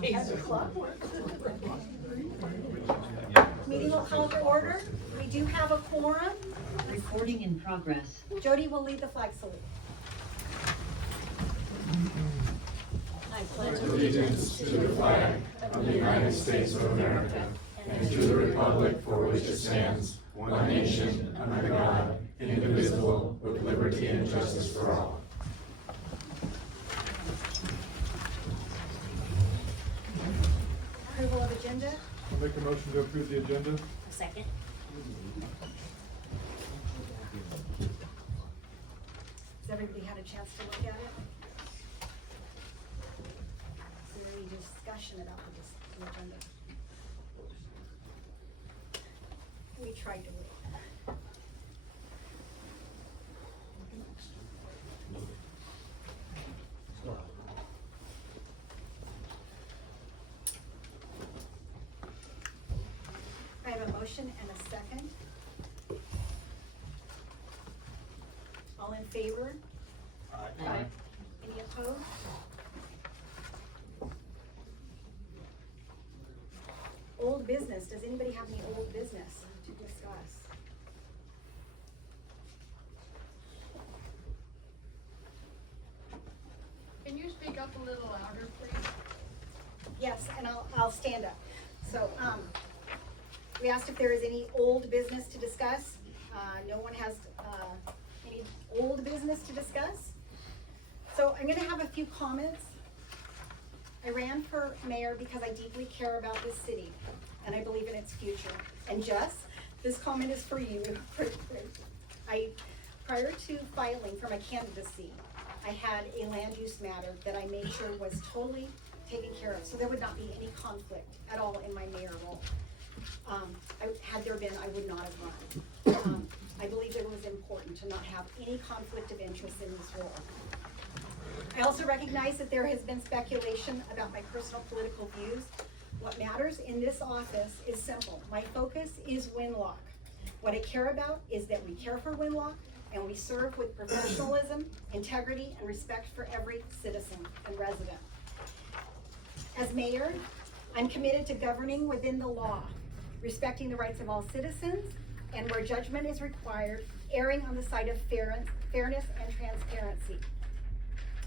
Meeting will call to order. We do have a quorum. Recording in progress. Jody will lead the flag salute. I pledge Allegiance to the flag of the United States of America and to the republic for which it stands, one nation, under God, indivisible, with liberty and justice for all. Approval of agenda. I'll make a motion to approve the agenda. a second. Has everybody had a chance to look at it? Is there any discussion about the agenda? We tried to wait. I have a motion and a second. All in favor? Aye. Any opposed? Old business, does anybody have any old business to discuss? Can you speak up a little louder, please? Yes, and I'll stand up. So, we asked if there is any old business to discuss. No one has, any old business to discuss. So I'm gonna have a few comments. I ran for mayor because I deeply care about this city and I believe in its future. And Jess, this comment is for you. Prior to filing for my candidacy, I had a land use matter that I made sure was totally taken care of, so there would not be any conflict at all in my mayor role. Had there been, I would not have run. I believed it was important to not have any conflict of interest in this role. I also recognize that there has been speculation about my personal political views. What matters in this office is simple. My focus is Winlock. What I care about is that we care for Winlock and we serve with professionalism, integrity, and respect for every citizen and resident. As mayor, I'm committed to governing within the law, respecting the rights of all citizens, and where judgment is required, erring on the side of fairness and transparency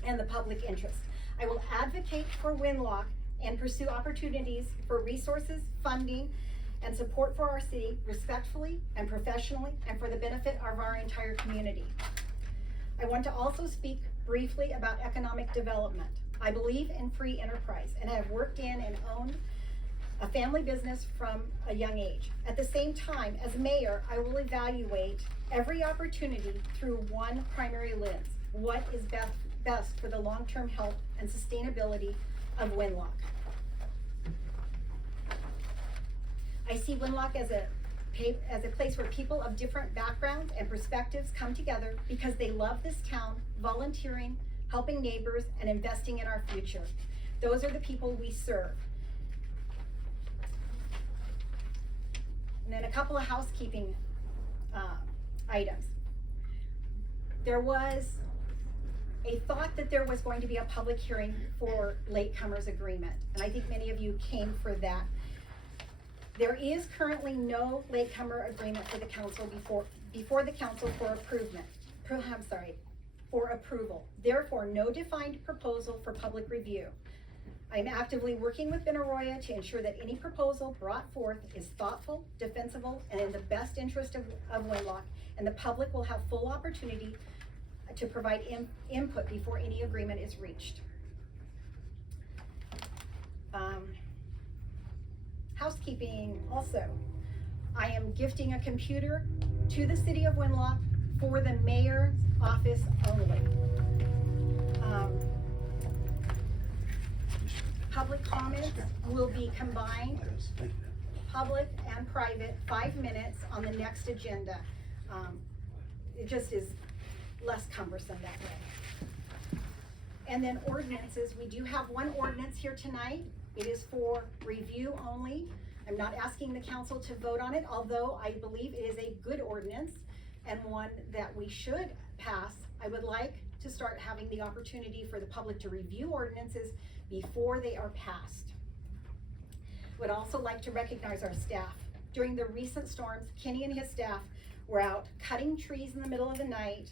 and the public interest. I will advocate for Winlock and pursue opportunities for resources, funding, and support for our city respectfully and professionally and for the benefit of our entire community. I want to also speak briefly about economic development. I believe in free enterprise and have worked in and owned a family business from a young age. At the same time, as mayor, I will evaluate every opportunity through one primary lens. What is best for the long-term health and sustainability of Winlock? I see Winlock as a place where people of different backgrounds and perspectives come together because they love this town, volunteering, helping neighbors, and investing in our future. Those are the people we serve. And then a couple of housekeeping items. There was a thought that there was going to be a public hearing for latecomers agreement, and I think many of you came for that. There is currently no latecomer agreement for the council before the council for approval. Therefore, no defined proposal for public review. I'm actively working with Benaroya to ensure that any proposal brought forth is thoughtful, defensible, and in the best interest of Winlock, and the public will have full opportunity to provide input before any agreement is reached. Housekeeping also. I am gifting a computer to the city of Winlock for the mayor's office only. Public comments will be combined, public and private, 5 minutes on the next agenda. It just is less cumbersome that way. And then ordinances, we do have one ordinance here tonight. It is for review only. I'm not asking the council to vote on it, although I believe it is a good ordinance and one that we should pass. I would like to start having the opportunity for the public to review ordinances before they are passed. Would also like to recognize our staff. During the recent storms, Kenny and his staff were out cutting trees in the middle of the night,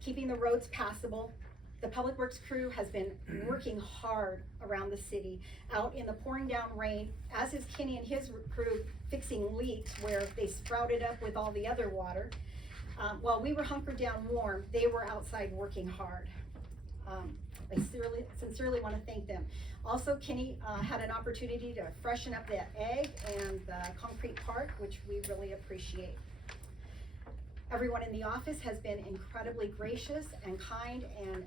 keeping the roads passable. The Public Works crew has been working hard around the city, out in the pouring down rain, as is Kenny and his crew fixing leaks where they sprouted up with all the other water. While we were hunkered down warm, they were outside working hard. I sincerely want to thank them. Also, Kenny had an opportunity to freshen up the egg and the concrete park, which we really appreciate. Everyone in the office has been incredibly gracious and kind and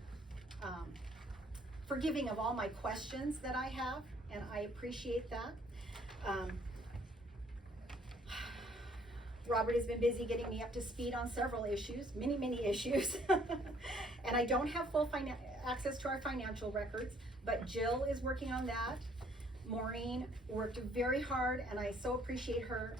forgiving of all my questions that I have, and I appreciate that. Robert has been busy getting me up to speed on several issues, many issues. And I don't have full access to our financial records, but Jill is working on that. Maureen worked very hard, and I so appreciate her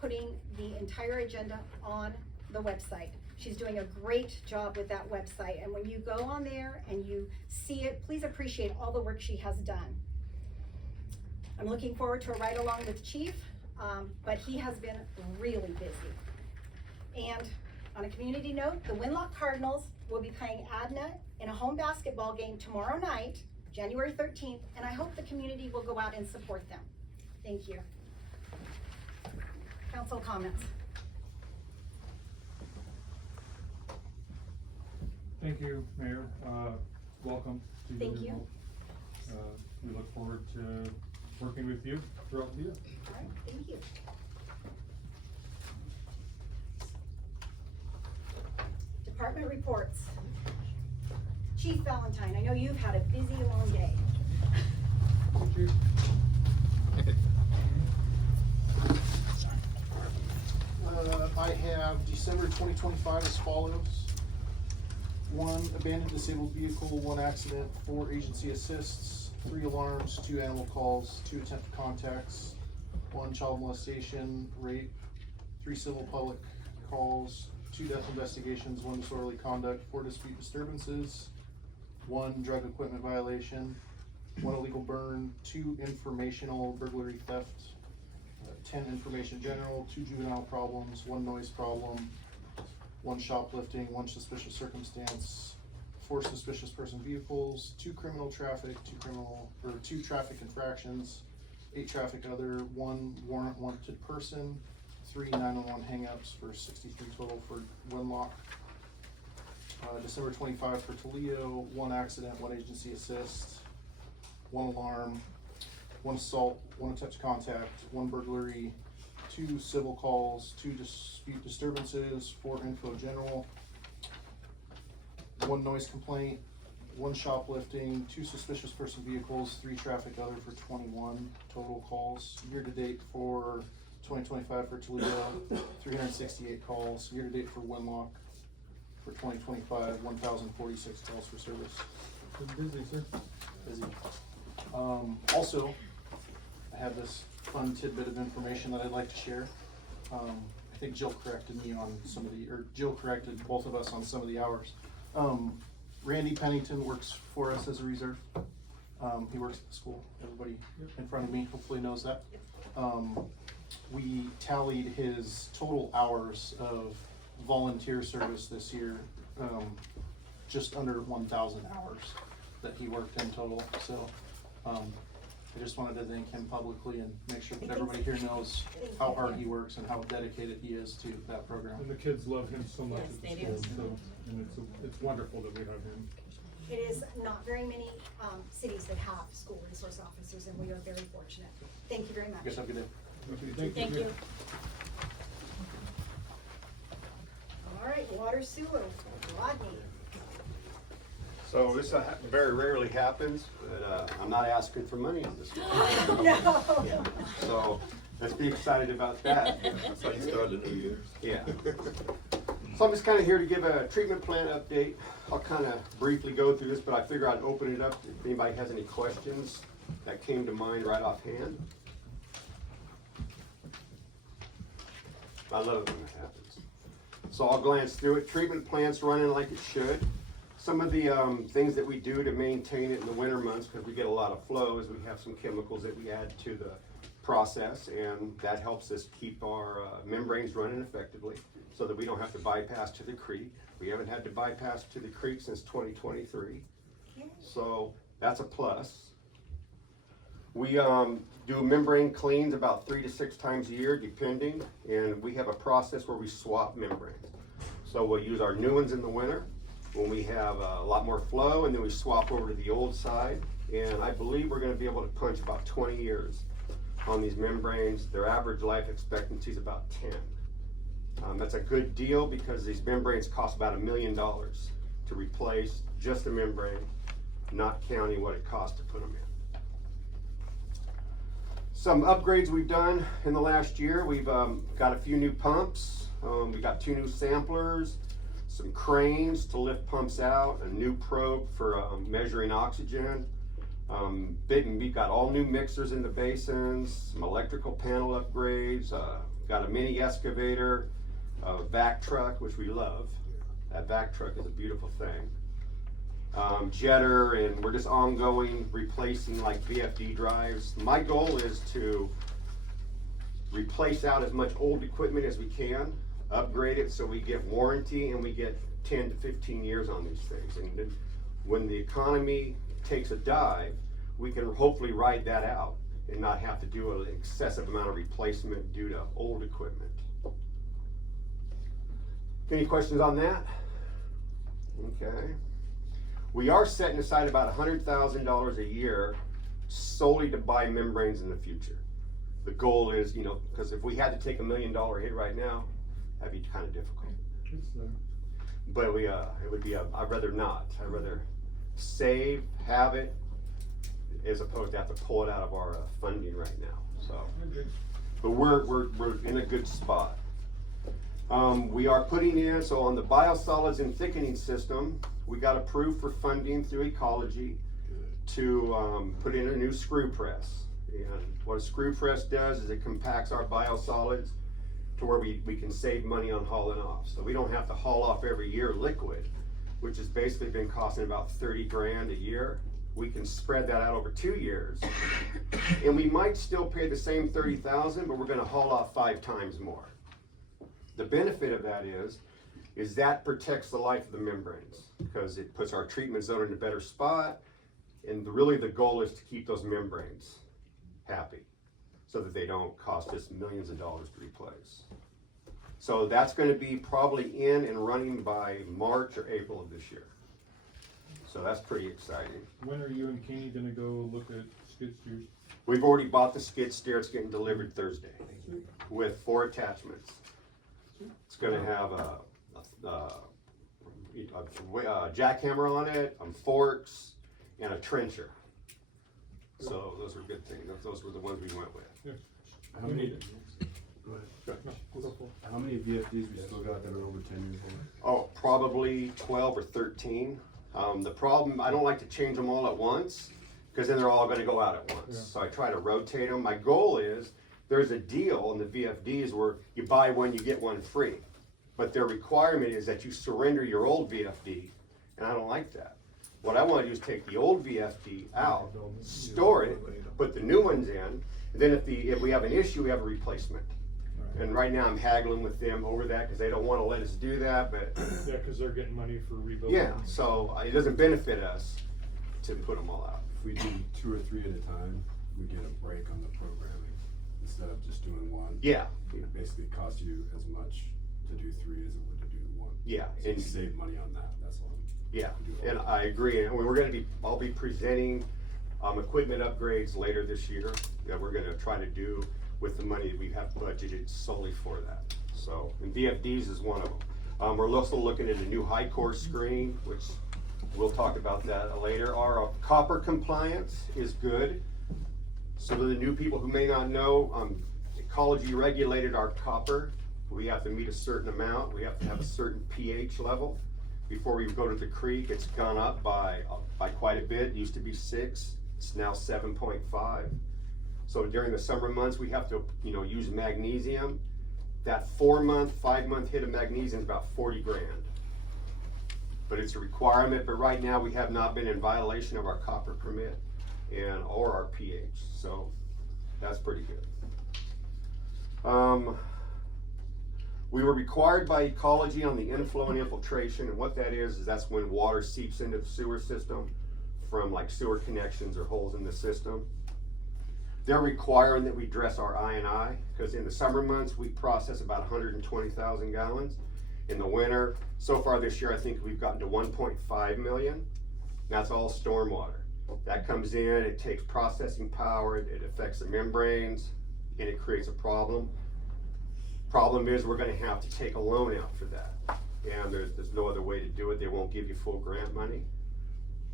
putting the entire agenda on the website. She's doing a great job with that website, and when you go on there and you see it, please appreciate all the work she has done. I'm looking forward to a ride along with Chief, but he has been really busy. And on a community note, the Winlock Cardinals will be playing Adna in a home basketball game tomorrow night, January 13th, and I hope the community will go out and support them. Thank you. Council comments. Thank you, Mayor. Welcome to your Thank you. role. We look forward to working with you throughout the year. All right, thank you. Department reports. Chief Valentine, I know you've had a busy, long day. I have December 2025 as follows. 1 abandoned disabled vehicle, 1 accident, 4 agency assists, 3 alarms, 2 animal calls, 2 attempted contacts, 1 child molestation, rape, 3 civil public calls, 2 death investigations, 1 disorderly conduct, 4 dispute disturbances, 1 drug equipment violation, 1 illegal burn, 2 informational burglary theft, 10 information general, 2 juvenile problems, 1 noise problem, 1 shoplifting, 1 suspicious circumstance, 4 suspicious person vehicles, 2 criminal traffic, 2 traffic infractions, 8 traffic other, 1 warrant wanted person, 3 911 hangups for 63 total for Winlock. December 25 for Toledo, 1 accident, 1 agency assist, 1 alarm, 1 assault, 1 attempted contact, 1 burglary, 2 civil calls, 2 dispute disturbances, 4 info general, 1 noise complaint, 1 shoplifting, 2 suspicious person vehicles, 3 traffic other for 21 total calls. Year to date for 2025 for Toledo, 368 calls. Year to date for Winlock for 2025, 1,046 calls for service. Been busy, sir. Busy. Also, I have this fun tidbit of information that I'd like to share. I think Jill corrected me on some of the, or Jill corrected both of us on some of the hours. Randy Pennington works for us as a reserve. He works at the school. Everybody in front of me hopefully knows that. We tallied his total hours of volunteer service this year, just under 1,000 hours that he worked in total. So I just wanted to thank him publicly and make sure that everybody here knows how hard he works and how dedicated he is to that program. And the kids love him so much Yes, at the they school, do. so, and it's wonderful that we have him. It is not very many cities that have school resource officers, and we are very fortunate. Thank you very much. You guys have a good day. Okay, Thank you. All right, water sewer, Rodney. So this very rarely happens, but I'm not asking for money on this one. No. So let's be excited about that. That's how you start the new year. Yeah. So I'm just kind of here to give a treatment plan update. I'll kind of briefly go through this, but I figure I'd open it up if anybody has any questions that came to mind right offhand. I love it when it happens. So I'll glance through it. Treatment plant's running like it should. Some of the things that we do to maintain it in the winter months, because we get a lot of flows, we have some chemicals that we add to the process, and that helps us keep our membranes running effectively so that we don't have to bypass to the creek. We haven't had to bypass to the creek since 2023, so that's a plus. We do membrane cleans about 3 to 6 times a year, depending, and we have a process where we swap membranes. So we'll use our new ones in the winter when we have a lot more flow, and then we swap over to the old side. And I believe we're going to be able to punch about 20 years on these membranes. Their average life expectancy is about 10. That's a good deal because these membranes cost about $1 million to replace just a membrane, not counting what it costs to put them in. Some upgrades we've done in the last year. We've got a few new pumps. We got 2 new samplers, some cranes to lift pumps out, a new probe for measuring oxygen. We've got all new mixers in the basins, some electrical panel upgrades, got a mini excavator, a vac truck, which we love. That vac truck is a beautiful thing. Jetter, and we're just ongoing replacing like VFD drives. My goal is to replace out as much old equipment as we can, upgrade it so we get warranty and we get 10 to 15 years on these things. And then when the economy takes a dive, we can hopefully ride that out and not have to do an excessive amount of replacement due to old equipment. Any questions on that? Okay. We are setting aside about $100,000 a year solely to buy membranes in the future. The goal is, because if we had to take $1 million hit right now, that'd be kind of difficult. It's there. But it would be I'd rather not. I'd rather save, have it, as opposed to have to pull it out of our funding right now. So, but we're in a good spot. We are putting in, so on the biosolids and thickening system, we got approved for funding through Ecology to put in a new screw press. And what a screw press does is it compacts our biosolids to where we can save money on hauling off. So we don't have to haul off every year liquid, which has basically been costing about 30 grand a year. We can spread that out over 2 years. And we might still pay the same 30,000, but we're gonna haul off 5 times more. The benefit of that is that protects the life of the membranes because it puts our treatment zone in a better spot. And really the goal is to keep those membranes happy so that they don't cost us millions of dollars to replace. So that's going to be probably in and running by March or April of this year. So that's pretty exciting. When are you and Kenny gonna go look at skid steers? We've already bought the skid steer. It's getting delivered Thursday with 4 attachments. It's going to have a jackhammer on it, forks, and a trencher. So those are good things. Those were the ones we went with. Yeah. How many, No, go for it. how many VFDs we still got that are over 10 years old? Oh, probably 12 or 13. The problem, I don't like to change them all at once because then they're all going to go out at once. Yeah. So I try to rotate them. My goal is there's a deal in the VFDs where you buy one, you get one free. But their requirement is that you surrender your old VFD, and I don't like that. What I want to do is take the old VFD out, store it, put the new ones in, and then if we have an issue, we have a replacement. And right now I'm haggling with them over that because they don't want to let us do that, but Yeah, cause they're getting money for rebuilding. yeah, so it doesn't benefit us to put them all out. If we do 2 or 3 at a time, we get a break on the programming instead of just doing one. Yeah, It basically costs you as much to do 3 as it would to do 1. yeah, So you and save money on that, that's all. yeah, and I agree. And I'll be presenting equipment upgrades later this year that we're gonna try to do with the money that we have budgeted solely for that. So, and VFDs is one of them. We're also looking at a new high core screen, which we'll talk about that later. Our copper compliance is good. So to the new people who may not know, Ecology regulated our copper. We have to meet a certain amount. We have to have a certain pH level. Before we go to the creek, it's gone up by quite a bit. It used to be 6, it's now 7.5. So during the summer months, we have to, use magnesium. That 4-month, 5-month hit of magnesium is about 40 grand. but it's a requirement, but right now we have not been in violation of our copper permit or our pH, so that's pretty good. We were required by ecology on the inflow and infiltration, and what that is that's when water seeps into the sewer system from like sewer connections or holes in the system. They're requiring that we dress our I&I, because in the summer months, we process about 120,000 gallons. In the winter, so far this year, I think we've gotten to 1.5 million. That's all stormwater. That comes in, it takes processing power, it affects the membranes, and it creates a problem. Problem is, we're gonna have to take a loan out for that. And there's no other way to do it. They won't give you full grant money.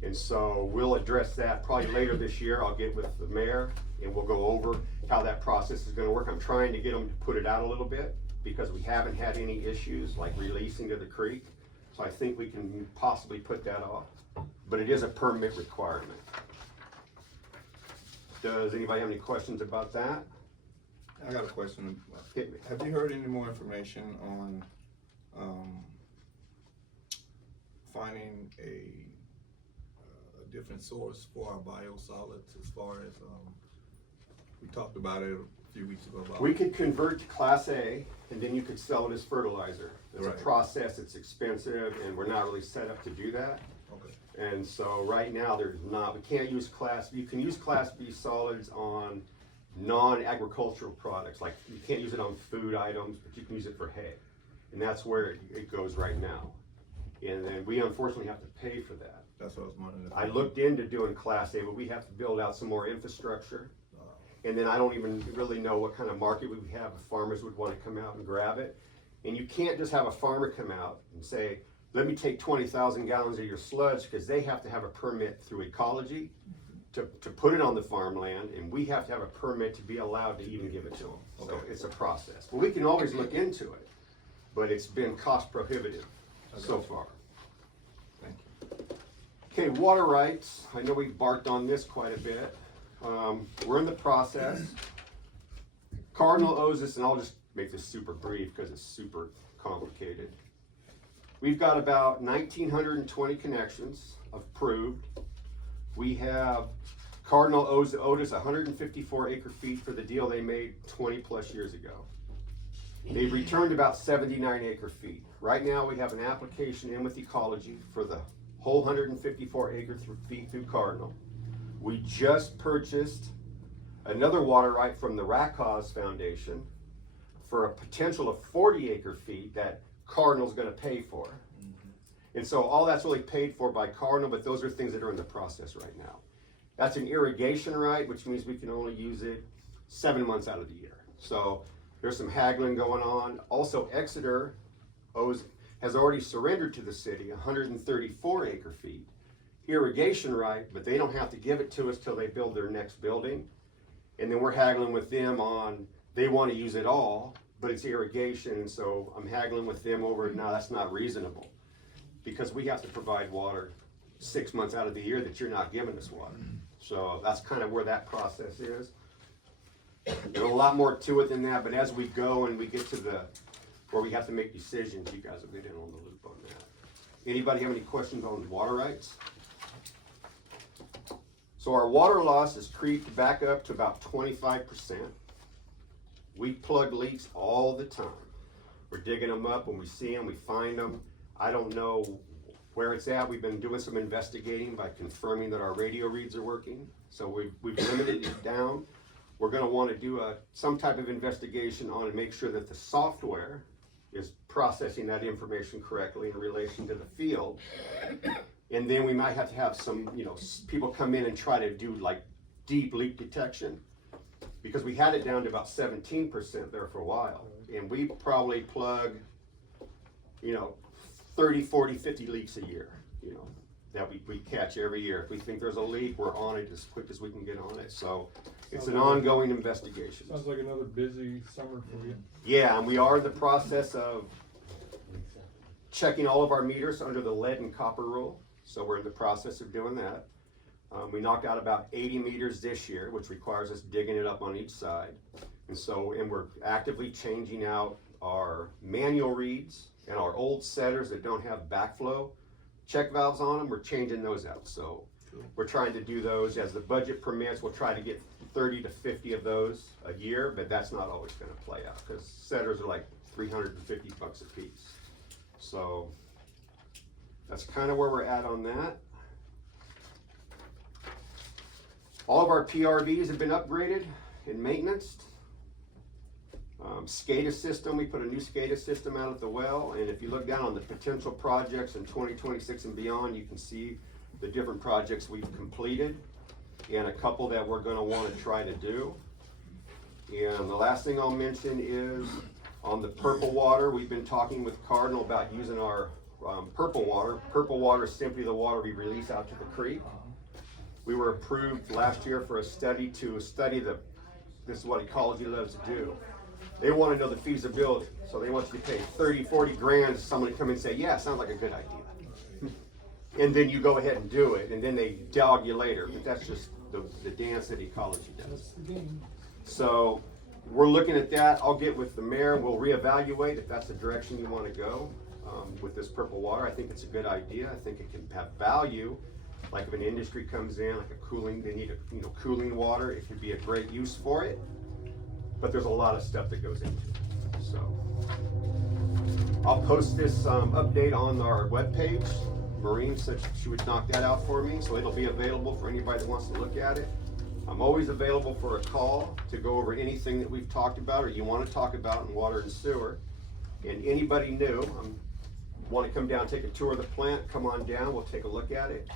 And so we'll address that probably later this year. I'll get with the mayor and we'll go over how that process is gonna work. I'm trying to get them to put it out a little bit because we haven't had any issues like releasing to the creek. So I think we can possibly put that off, but it is a permit requirement. Does anybody have any questions about that? I got a question. Hit me. Have you heard any more information on finding a different source for our biosolids as far as we talked about it a few weeks ago about We could convert to Class A and then you could sell it as fertilizer. It's a Right. process, it's expensive, and we're not really set up to do that. Okay. And so right now there's not, we can't use you can use Class B solids on non-agricultural products, like you can't use it on food items, but you can use it for hay. And that's where it goes right now. And then we unfortunately have to pay for that. That's what I was wondering. I looked into doing Class A, but we have to build out some more infrastructure. And then I don't even really know what kind of market we would have if farmers would want to come out and grab it. And you can't just have a farmer come out and say, let me take 20,000 gallons of your sludge, because they have to have a permit through ecology to put it on the farmland, and we have to have a permit to be allowed to even give it to them. So Okay. it's a process. But we can always look into it, but it's been cost prohibitive so far. Thank you. Okay, water rights. I know we barked on this quite a bit. We're in the process. Cardinal owes us, and I'll just make this super brief because it's super complicated. We've got about 1,920 connections approved. We have, Cardinal owed us 154 acre feet for the deal they made 20 plus years ago. They've returned about 79 acre feet. Right now we have an application in with ecology for the whole 154 acre feet through Cardinal. We just purchased another water right from the Rakaz Foundation for a potential of 40 acre feet that Cardinal's gonna pay for. And so all that's really paid for by Cardinal, but those are things that are in the process right now. That's an irrigation right, which means we can only use it 7 months out of the year. So there's some haggling going on. Also, Exeter has already surrendered to the city 134 acre feet irrigation right, but they don't have to give it to us till they build their next building. And then we're haggling with them on, they want to use it all, but it's irrigation, and so I'm haggling with them over, no, that's not reasonable. Because we have to provide water 6 months out of the year that you're not giving us water. So that's kind of where that process is. There's a lot more to it than that, but as we go and we get to where we have to make decisions, you guys will get in on the loop on that. Anybody have any questions on water rights? So our water loss has creeped back up to about 25%. We plug leaks all the time. We're digging them up. When we see them, we find them. I don't know where it's at. We've been doing some investigating by confirming that our radio reads are working. So we've limited it down. We're gonna wanna do some type of investigation on and make sure that the software is processing that information correctly in relation to the field. And then we might have to have some, people come in and try to do like deep leak detection, because we had it down to about 17% there for a while. And we probably plug, 30, 40, 50 leaks a year, that we catch every year. If we think there's a leak, we're on it as quick as we can get on it. So it's an ongoing investigation. Sounds like another busy summer for you. Yeah, and we are in the process of checking all of our meters under the lead and copper rule. So we're in the process of doing that. We knocked out about 80 meters this year, which requires us digging it up on each side. And we're actively changing out our manual reads and our old setters that don't have backflow check valves on them, we're changing those out, so we're trying to do those as the budget permits. We'll try to get 30 to 50 of those a year, but that's not always gonna play out, cause setters are like $350 a piece. So that's kind of where we're at on that. All of our PRVs have been upgraded and maintenanced. SCADA system, we put a new SCADA system out at the well, and if you look down on the potential projects in 2026 and beyond, you can see the different projects we've completed and a couple that we're gonna wanna try to do. And the last thing I'll mention is on the purple water, we've been talking with Cardinal about using our purple water. Purple water is simply the water we release out to the creek. We were approved last year for a study this is what ecology loves to do. They want to know the feasibility, so they want you to pay 30, 40 grand to someone to come and say, yeah, sounds like a good idea. And then you go ahead and do it, and then they dog you later, but that's just the dance that ecology does. So we're looking at that. I'll get with the mayor and we'll reevaluate if that's the direction you want to go with this purple water. I think it's a good idea. I think it can have value. Like if an industry comes in, like a cooling, they need a cooling water, it could be a great use for it. But there's a lot of stuff that goes into it. So I'll post this update on our webpage. Maureen said she would knock that out for me, so it'll be available for anybody that wants to look at it. I'm always available for a call to go over anything that we've talked about or you want to talk about in water and sewer. And anybody new, want to come down, take a tour of the plant, come on down, we'll take a look at it.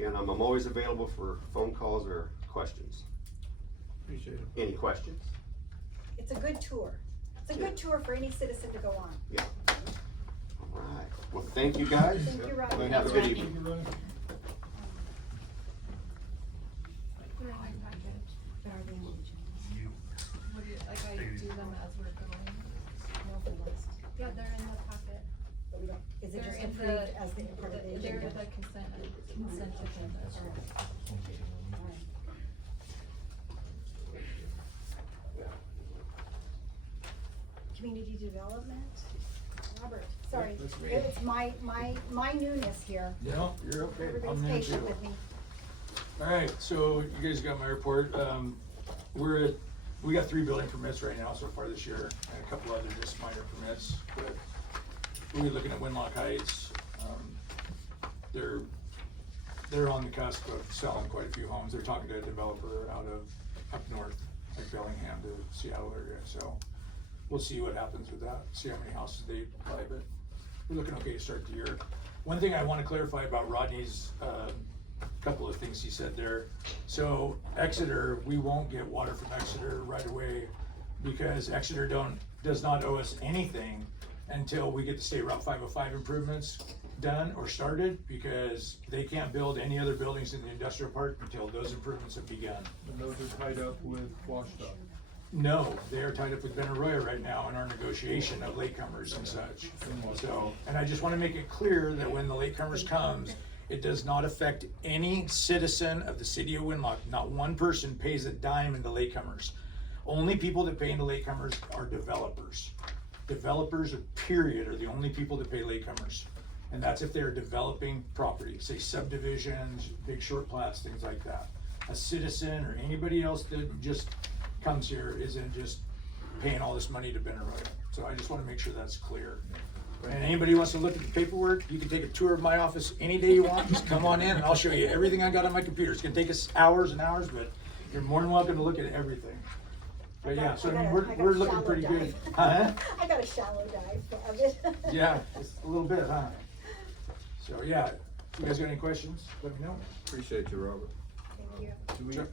And I'm always available for phone calls or questions. Appreciate it. Any questions? It's a good tour. It's a good tour for any citizen to go on. Yeah. All right. Well, thank you guys. Thank you, Rob. And have a good evening. What do you, like I do them as we're going? Yeah, they're in the packet. Is it They're just in approved the- as the part of the They're agenda? the consent agenda. Community development? Robert, sorry, it's my newness here. No, you're okay. Everybody's I'm new patient too. with me. Alright, so you guys got my report. We got 3 building permits right now so far this year, and a couple other just minor permits, but we're looking at Winlock Heights. They're on the cusp of selling quite a few homes. They're talking to a developer out of up north, like Bellingham to Seattle area, so we'll see what happens with that, see how many houses they buy, but we're looking okay to start the year. One thing I wanna clarify about Rodney's, couple of things he said there. So Exeter, we won't get water from Exeter right away because Exeter does not owe us anything until we get the State Route 505 improvements done or started, because they can't build any other buildings in the industrial park until those improvements have begun. And those are tied up with Washtenaw. No, they are tied up with Ben Arroyo right now in our negotiation of latecomers and such. So, and I just wanna make it clear that when the latecomers comes, it does not affect any citizen of the city of Winlock. Not one person pays a dime in the latecomers. Only people that pay into latecomers are developers. Developers, period, are the only people that pay latecomers. And that's if they're developing property, say subdivisions, big short plats, things like that. A citizen or anybody else that just comes here isn't just paying all this money to Ben Arroyo. So I just wanna make sure that's clear. And anybody who wants to look at the paperwork, you can take a tour of my office any day you want, just come on in and I'll show you everything I got on my computer. It's gonna take us hours and hours, but you're more than welcome to look at everything. But yeah, so I mean, we're looking pretty good. Huh? I got a shallow dive of it. Yeah, just a little bit, huh? So yeah, you guys got any questions, let me know. Appreciate you, Robert. Thank you. Do we, Sure.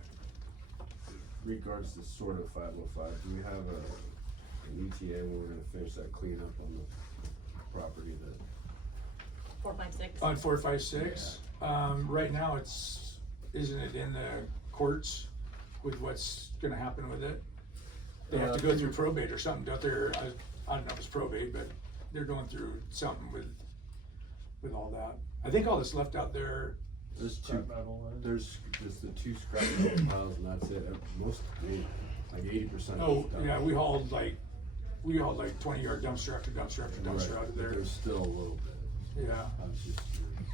regards to sort of 505, do we have an ETA when we're gonna finish that cleanup on the property that? 456. On 456, right now isn't it in the courts with what's gonna happen with it? They have to go through probate or something, don't they? I don't know if it's probate, but they're going through something with all that. I think all that's left out there, There's Scrap metal. there's just the 2 scrap metal piles and that's it. Most, like 80%. oh, yeah, we hauled like 20-yard dumpster after dumpster after dumpster out of But there. there's still a little bit. Yeah, I was just curious.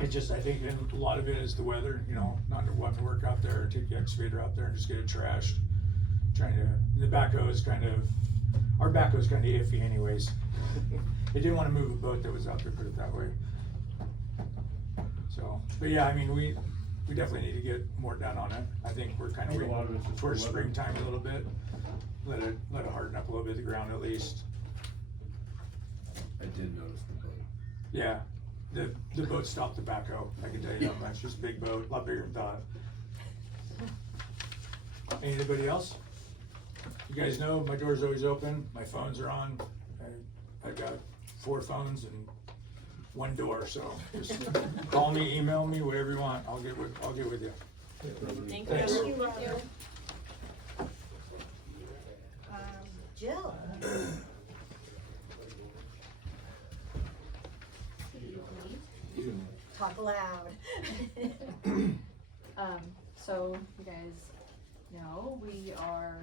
It's just, I think a lot of it is the weather, you know, not wanting to work out there, take the excavator out there and just get it trashed. The backhoe is our backhoe is kinda iffy anyways. They didn't wanna move a boat that was out there, put it that way. So, but yeah, I mean, we definitely need to get more done on it. I think we're kinda I think a lot of it's waiting just towards the weather. springtime a little bit. Let it harden up a little bit, the ground at least. I did notice the boat. Yeah, the boat stopped the backhoe, I can tell you that much. It's a big boat, a lot bigger than thought. Anybody else? You guys know my door's always open, my phones are on. I got 4 phones and 1 door, so just call me, email me, whatever you want, I'll get with you. Thank Thanks. you. Thank you, Robert. Jill? Talk loud. So you guys know, we are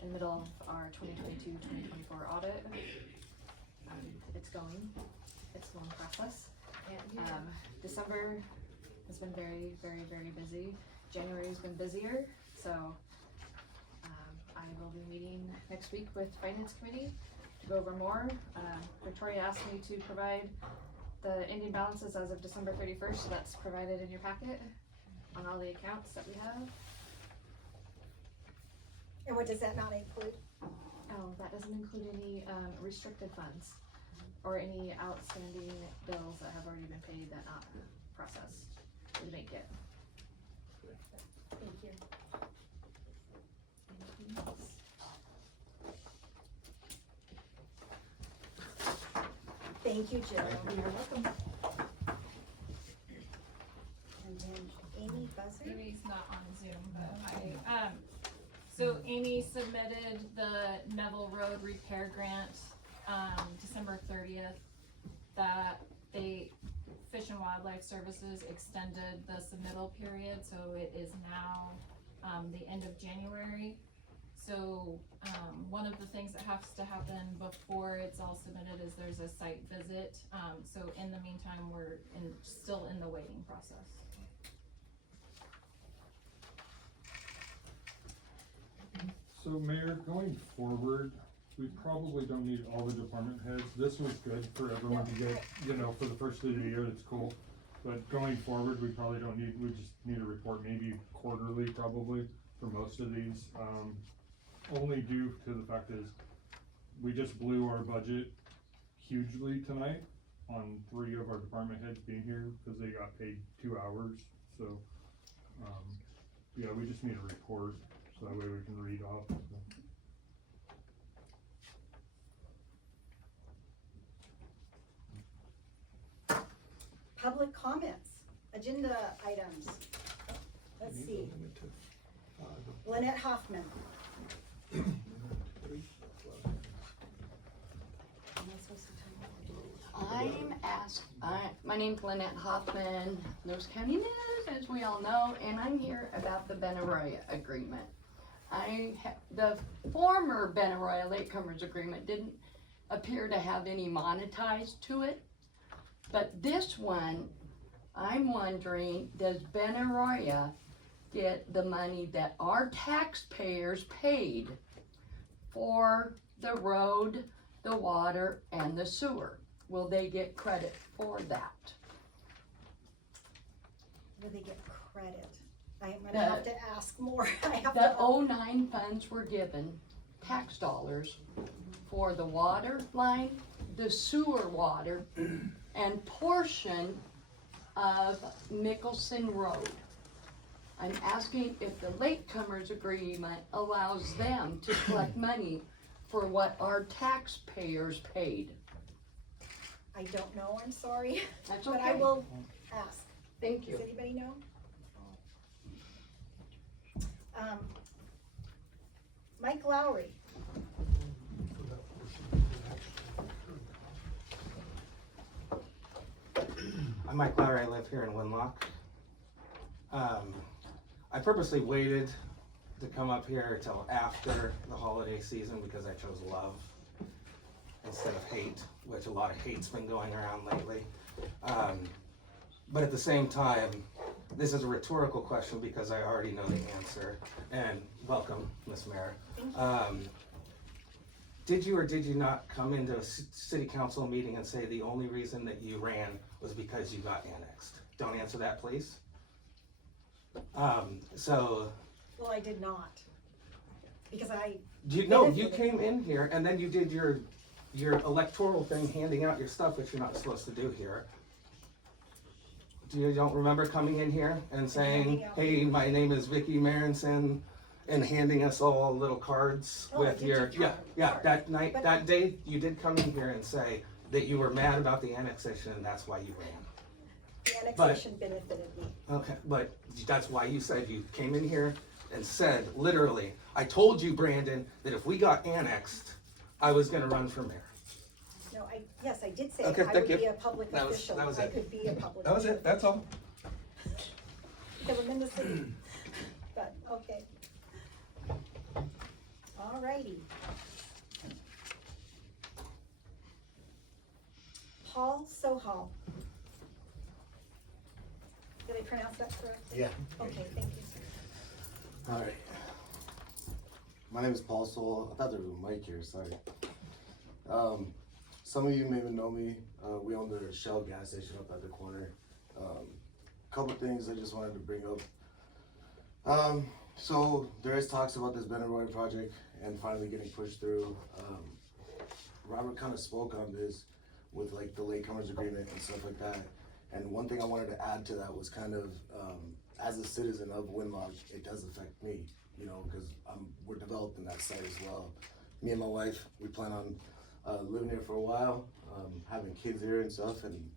in the middle of our 2022-2024 audit. It's going, it's a long process. December has been very, very, very busy. January's been busier, so I will be meeting next week with Finance Committee to go over more. Victoria asked me to provide the ending balances as of December 31st, so that's provided in your packet on all the accounts that we have. And what does that not include? Oh, that doesn't include any restricted funds or any outstanding bills that have already been paid that not processed to the bank yet. Thank you. Anything else? Thank you, Jill. You're welcome. And then Amy Buzzer? Amy's not on Zoom, but so Amy submitted the Neville Road repair grant, December 30th, that Fish and Wildlife Services extended the submittal period, so it is now, the end of January. So, one of the things that has to happen before it's all submitted is there's a site visit, so in the meantime, we're still in the waiting process. So Mayor, going forward, we probably don't need all the department heads. This was good for everyone to get, you know, for the first of the year, it's cool. But going forward, we probably don't need, we just need a report maybe quarterly probably for most of these. Only due to the fact is, we just blew our budget hugely tonight on 3 of our department heads being here because they got paid 2 hours. So, yeah, we just need a report so that way we can read off. Public comments, agenda items. Let's see. Lynette Hoffman. My name's Lynette Hoffman, Lewis County News, as we all know, and I'm here about the Benaroya agreement. The former Benaroya Latecomers agreement didn't appear to have any monetized to it, but this one, I'm wondering, does Benaroya get the money that our taxpayers paid for the road, the water, and the sewer? Will they get credit for that? Will they get credit? I'm gonna have to ask more. I have The to. 09 funds were given, tax dollars, for the water line, the sewer water, and portion of Mickelson Road. I'm asking if the latecomers agreement allows them to collect money for what our taxpayers paid. I don't know, I'm sorry, That's but I okay. will ask. Thank you. Does anybody know? Mike Lowry. I'm Mike Lowry, I live here in Winlock. I purposely waited to come up here till after the holiday season because I chose love instead of hate, which a lot of hate's been going around lately. But at the same time, this is a rhetorical question because I already know the answer. And welcome, Ms. Mayor. Did you or did you not come into a city council meeting and say the only reason that you ran was because you got annexed? Don't answer that, please. So, Well, I did not. Because you came in here and then you did your electoral thing, handing out your stuff, which you're not supposed to do here. You don't remember coming in here and saying, hey, my name is Vicky Marenson, and handing us all little cards Oh, I with did your, do cards. that night, But- that day, you did come in here and say that you were mad about the annexation and that's why you ran. the annexation benefited me. Okay, but that's why you said you came in here and said, literally, I told you, Brandon, that if we got annexed, I was gonna run for mayor. No, yes, I did say Okay, I thank would be you. a public That was- official. that was I it. could be a public. That was it, that's all. Because I'm in the city. But, okay. Alrighty. Paul Sohal. Did I pronounce that correctly? Yeah. Okay, thank you, sir. All right. My name is Paul Soul. I thought there was a mic here, sorry. Some of you may even know me. We own the Shell gas station up at the corner. Couple things I just wanted to bring up. So there is talks about this Benaroya project and finally getting pushed through. Robert kind of spoke on this with like the latecomers agreement and stuff like that. And one thing I wanted to add to that was kind of, as a citizen of Winlock, it does affect me, you know, because we're developing that site as well. Me and my wife, we plan on living here for a while, having kids here and stuff, and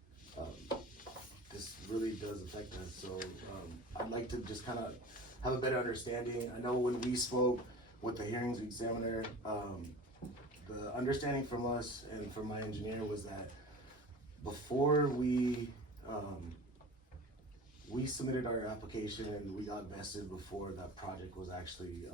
this really does affect us. So I'd like to just kind of have a better understanding. I know when we spoke with the hearings examiner, the understanding from us and from my engineer was that before we submitted our application and we got vested before that project was actually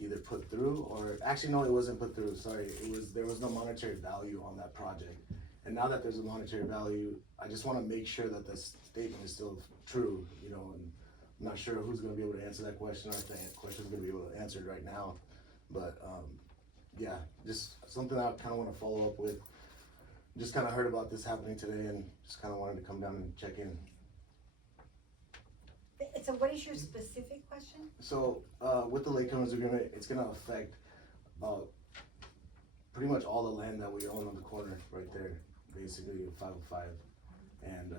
either put through or actually no, it wasn't put through. Sorry, there was no monetary value on that project. And now that there's a monetary value, I just want to make sure that this statement is still true, you know. And I'm not sure who's going to be able to answer that question or if the question's going to be able to answer it right now. But yeah, just something I kind of want to follow up with. Just kind of heard about this happening today and just kind of wanted to come down and check in. So what is your specific question? So with the latecomers agreement, it's going to affect pretty much all the land that we own on the corner right there, basically 505. And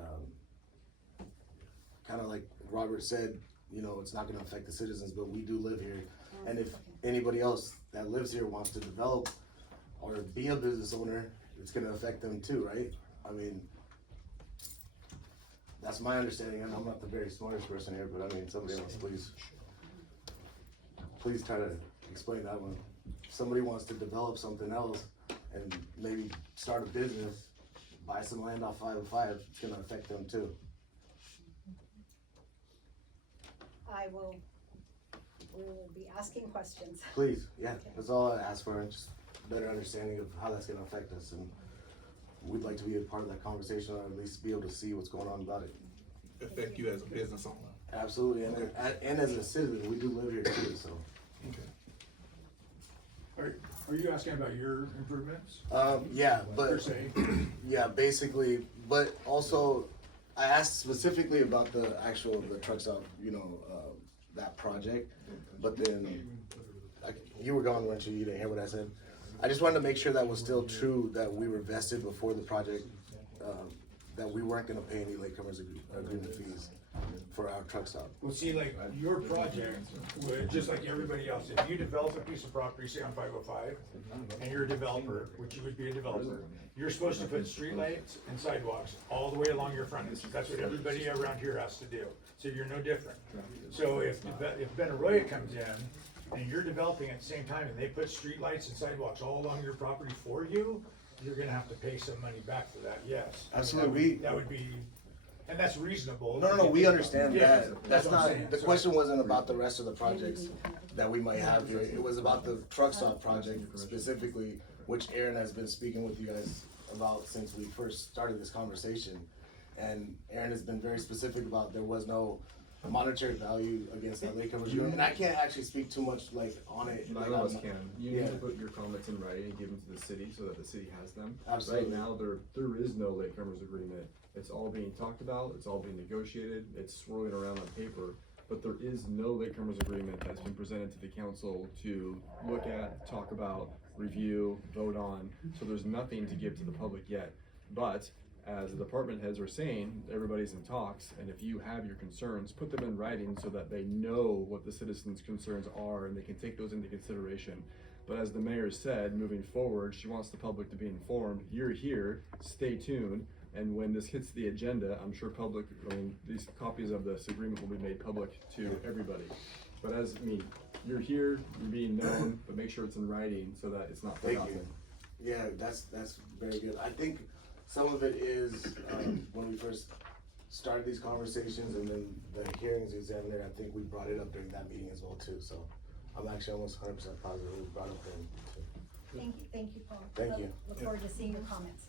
kind of like Robert said, you know, it's not going to affect the citizens, but we do live here. And if anybody else that lives here wants to develop or be a business owner, it's going to affect them too, right? I mean, that's my understanding, and I'm not the very smartest person here, but I mean, somebody else, please try to explain that one. If somebody wants to develop something else and maybe start a business, buy some land off 505, it's gonna affect them too. We will be asking questions. Please, yeah, that's all I ask for, just a better understanding of how that's gonna affect us, and we'd like to be a part of that conversation, or at least be able to see what's going on about it. Affect you as a business owner. Absolutely, and as a citizen, we do live here too, so. Are you asking about your improvements? Yeah, but. Per se? Yeah, basically, but also, I asked specifically about the truck stop, you know, that project, but then, you were gone, weren't you? You didn't hear what I said? I just wanted to make sure that was still true, that we were vested before the project, that we weren't gonna pay any latecomers agreement fees for our truck stop. Well, see, like, your project would, just like everybody else, if you develop a piece of property, say on 505, and you're a developer, which you would be a developer, you're supposed to put streetlights and sidewalks all the way along your frontage. That's what everybody around here has to do. So you're no different. So if Benaroya comes in, and you're developing at the same time, and they put streetlights and sidewalks all along your property for you, you're gonna have to pay some money back for that, yes. Absolutely. That would be, and that's reasonable. No, we understand Yeah, that. that's That's what I'm not, saying. the So- question wasn't about the rest of the projects that we might have here. It was about the truck stop project specifically, which Aaron has been speaking with you guys about since we first started this conversation. and Aaron has been very specific about there was no monetary value against that latecomers agreement, and I can't actually speak too much like on it. None Like, of us I'm- can. You yeah. need to put your comments in writing and give them to the city so that the city has them. Absolutely. Right now, there is no latecomers agreement. It's all being talked about, it's all being negotiated, it's swirling around on paper, but there is no latecomers agreement that's been presented to the council to look at, talk about, review, vote on. So there's nothing to give to the public yet. But as the department heads are saying, everybody's in talks, and if you have your concerns, put them in writing so that they know what the citizens' concerns are and they can take those into consideration. But as the mayor said, moving forward, she wants the public to be informed. You're here, stay tuned, and when this hits the agenda, I'm sure these copies of this agreement will be made public to everybody. But you're here, you're being known, but make sure it's in writing so that it's not Thank forgotten. you. Yeah, that's very good. I think some of it is when we first started these conversations, and then the hearings examiner, I think we brought it up during that meeting as well too. So I'm actually almost 100% positive we brought it up then too. Thank you, Paul. Thank you. Look forward to seeing your comments.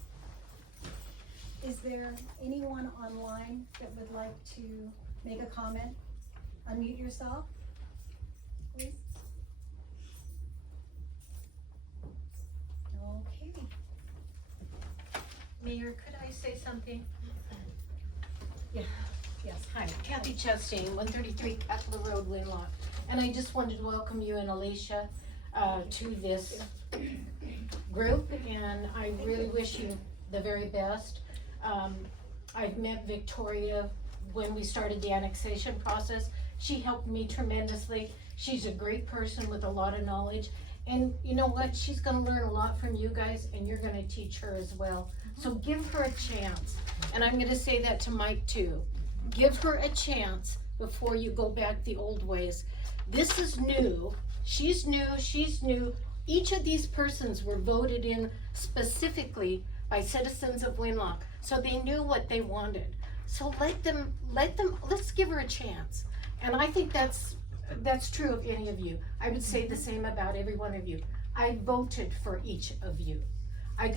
Is there anyone online that would like to make a comment? Unmute yourself, please. Okay. Mayor, could I say something? Yeah, yes. Hi, Kathy Chastain, 133 Capitol Road, Winlock. And I just wanted to welcome you and Alicia to this group, and I really wish you the very best. I've met Victoria when we started the annexation process. She helped me tremendously. She's a great person with a lot of knowledge. And you know what? She's gonna learn a lot from you guys, and you're gonna teach her as well. So give her a chance. And I'm gonna say that to Mike too. Give her a chance before you go back the old ways. This is new. She's new. Each of these persons were voted in specifically by citizens of Winlock. So they knew what they wanted. So let's give her a chance. And I think that's true of any of you. I would say the same about every one of you. I voted for each of you. I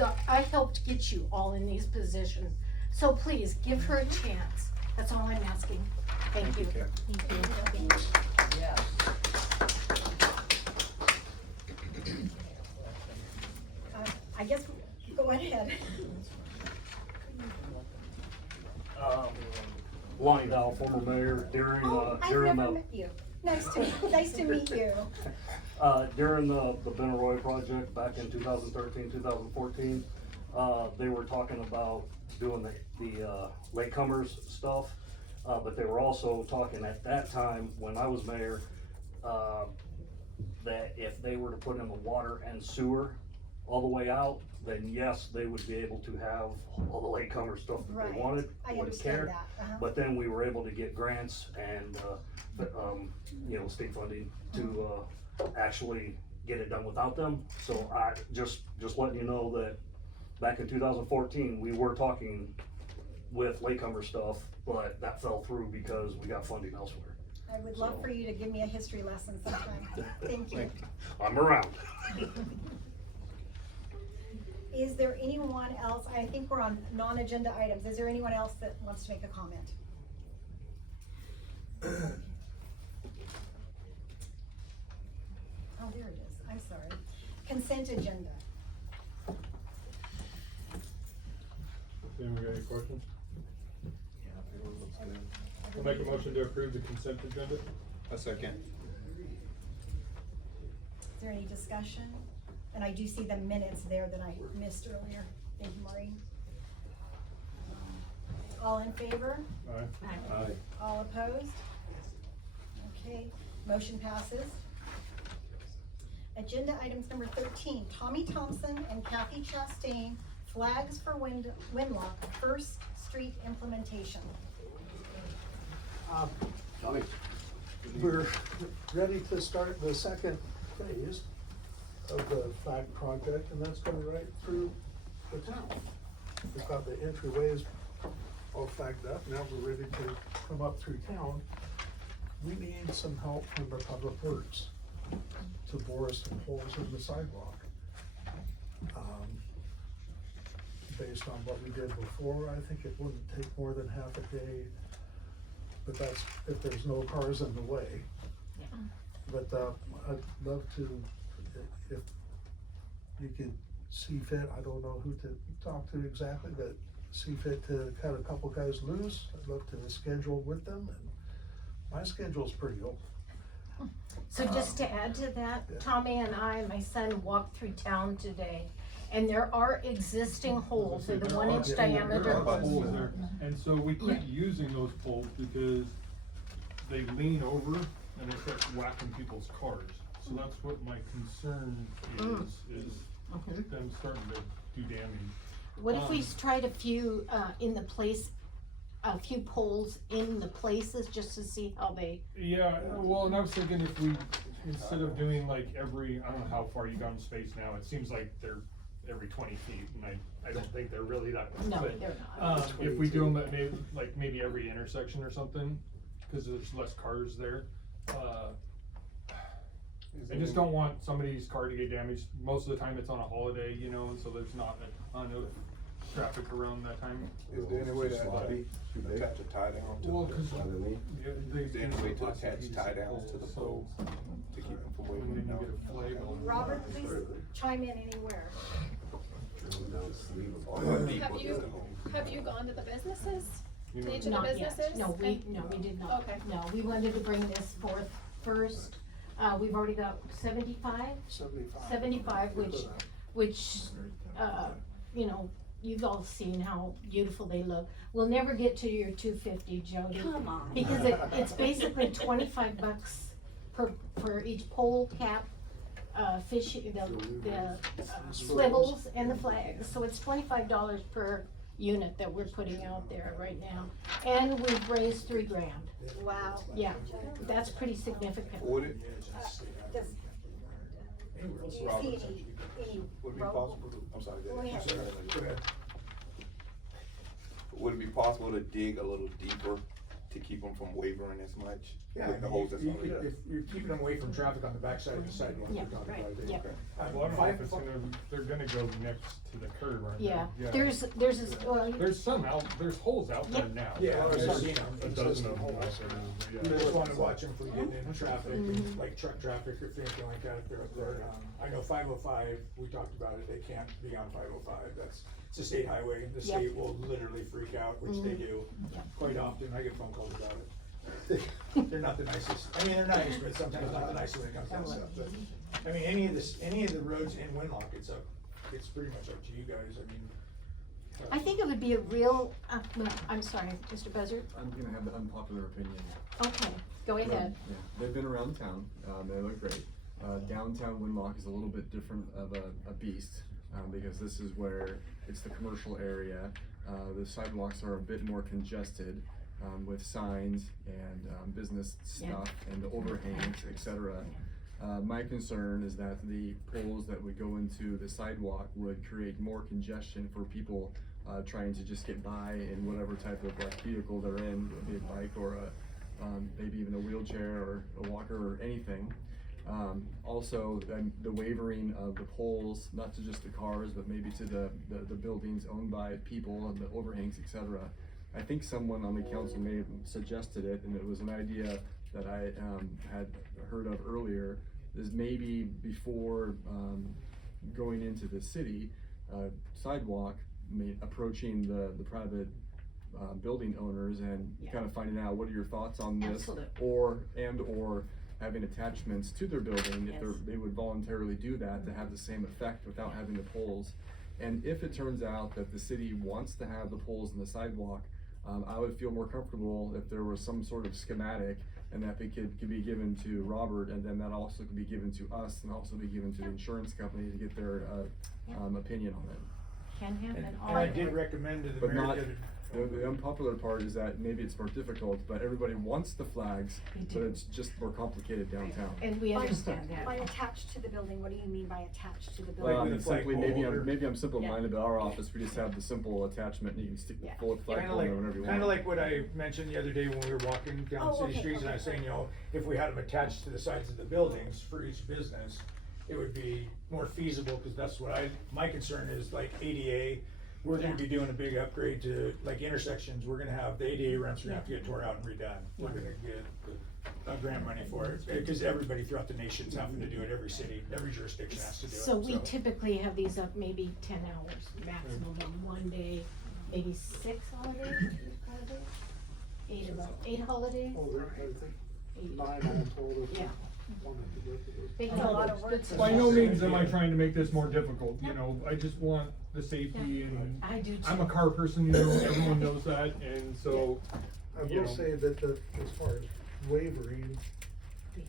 helped get you all in these positions. So please give her a chance. That's all I'm asking. Thank you. Thank you. Yeah. I guess, go ahead. Lonnie Dow, former mayor, during, Oh, I've during never the, met you. Nice to meet you. during the Benaroya project back in 2013, 2014, they were talking about doing the latecomers stuff, but they were also talking at that time, when I was mayor, that if they were to put in the water and sewer all the way out, then yes, they would be able to have all the latecomer stuff that Right. they wanted, I wouldn't understand care. that. Uh-huh. But then we were able to get grants and, state funding to, actually get it done without them. So I, just letting you know that back in 2014, we were talking with latecomer stuff, but that fell through because we got funding elsewhere. I would love for you to give me a history lesson sometime. Thank you. I'm around. Is there anyone else, I think we're on non-agenda items, is there anyone else that wants to make a comment? Oh, there it is, I'm sorry. Consent agenda. Anyone got any questions? I'll make a motion to approve the consent agenda. A second. Is there any discussion? And I do see the minutes there that I missed earlier. Thank you, Maureen. All in favor? Aye. Aye. All opposed? Okay, motion passes. Agenda items number 13, Tommy Thompson and Kathy Chastain, flags for Winlock, First Street implementation. We're ready to start the second phase of the flag project, and that's going right through the town. We've got the entryways all flagged up, now we're ready to come up through town. We need some help from the Public Works to bore some holes in the sidewalk. based on what we did before, I think it wouldn't take more than half a day. But that's if there's no cars in the way. But, I'd love to, if you could see fit, I don't know who to talk to exactly, but see fit to cut a couple guys loose. I'd love to schedule with them, and my schedule's pretty open. So just to add to that, Yeah. Tommy and my son walked through town today, and there are existing holes, they're the There 1 are- inch there diameter are holes. poles there. And so we quit using those poles because they lean over and they start whacking people's cars. So that's what my concern is them starting to do damage. What if we tried a few, in the place, a few poles in the places, just to see how they, Yeah, well, and I was thinking if we, instead of doing like every, I don't know how far you got in space now, it seems like they're every 20 feet, and I don't think they're really that. no, but, they're not. if we do them at maybe every intersection or something, cause there's less cars there, I just don't want somebody's car to get damaged. Most of the time it's on a holiday, you know, and so there's not a ton of traffic around that time. Is there any way to attach a tie down to Well, the, cause underneath? they. Is there any way to attach tie downs to the So, poles to keep them from and waving then you down? get a flag on. Robert, please chime in anywhere. Have you gone to the businesses? You know, Each of the Not yet. businesses? No, we did not. Okay. No, we wanted to bring this forth first. We've already got 75, which, you know, you've all seen how beautiful they look. We'll never get to your 250, Jody. Come on. Because it's basically $25 for each pole cap, the swivels and the flags. So it's $25 per unit that we're putting out there right now. And we've raised $3,000. Wow. Yeah, that's pretty significant. Would it, Does, do you see any would it be road- possible to, I'm sorry, Go ahead. Go ahead. would it be possible to dig a little deeper to keep them from wavering as much? Yeah, With the holes that's already there? if you're keeping them away from traffic on the backside of the sidewalk, Yeah, we're talking right, about it. yeah. Well, I don't know if it's they're gonna go next to the curb, aren't they? Yeah, there's There's some there's holes out there now. Yeah, I've There's seen them. a dozen of them out there, You yeah. just wanna watch them from getting into traffic, like truck traffic or anything like that, if they're up there. I know 505, we talked about it, they can't be on 505, it's a state highway, the Yep. state will literally freak out, which they do. Yep. Quite often, I get phone calls about it. They're not the nicest, I mean, they're nice, but sometimes not the nicest when it comes to that stuff, but, I mean, any of the roads in Winlock, it's pretty much up to you guys, I mean. I think it would be a real, I'm sorry, Mr. Buzzard. I'm gonna have the unpopular opinion. Okay, go ahead. Yeah, they've been around town, they look great. Downtown Winlock is a little bit different of a beast, because this is where it's the commercial area. The sidewalks are a bit more congested, with signs and, business stuff and overhangs, etc. My concern is that the poles that would go into the sidewalk would create more congestion for people trying to just get by in whatever type of like vehicle they're in, be it a bike or maybe even a wheelchair or a walker or anything. Also, the wavering of the poles, not to just the cars, but maybe to the buildings owned by people and the overhangs, etc. I think someone on the council may have suggested it, and it was an idea that I had heard of earlier, is maybe before going into the city, sidewalk, approaching the private building owners and kind of finding out what are your thoughts on this, Absolutely. or having attachments to their building, if they would voluntarily do that to have the same effect without having the poles. And if it turns out that the city wants to have the poles in the sidewalk, I would feel more comfortable if there was some sort of schematic and that it could be given to Robert, and then that also could be given to us and also be given to the insurance company to get their opinion on it. Can happen. And I did recommend to the But mayor not, that the unpopular part is that maybe it's more difficult, but everybody wants the flags, but it's just more complicated downtown. And we understand that. By attached to the building, what do you mean by attached to the Well, building? simply, maybe I'm simple-minded, but our office, we just have the simple attachment, and you can stick the full flag on there whenever you want. Kinda like what I mentioned the other day when we were walking down Oh, city okay, streets, and I was saying, you know, if we had them attached to the sides of the buildings for each business, it would be more feasible, cause that's what my concern is, like ADA, We're gonna be doing a big upgrade to, like intersections, we're gonna have, the ADA ramps are gonna have to get tore out and redone. We're gonna get grant money for it, because everybody throughout the nation's having to do it, every city, every jurisdiction has to do it. So we typically have these up maybe 10 hours maximum on one day, maybe 6 holidays, 8 holidays. Oh, there, I think Eight. 9 all told. Yeah. Wanted to get to this. Big It's a lot of numbers, work. good By no stuff. means am I trying to make this more difficult, you know, I just want the safety and I do too. I'm a car person, you know, everyone knows that, and so, I you will know. say that as far as wavering,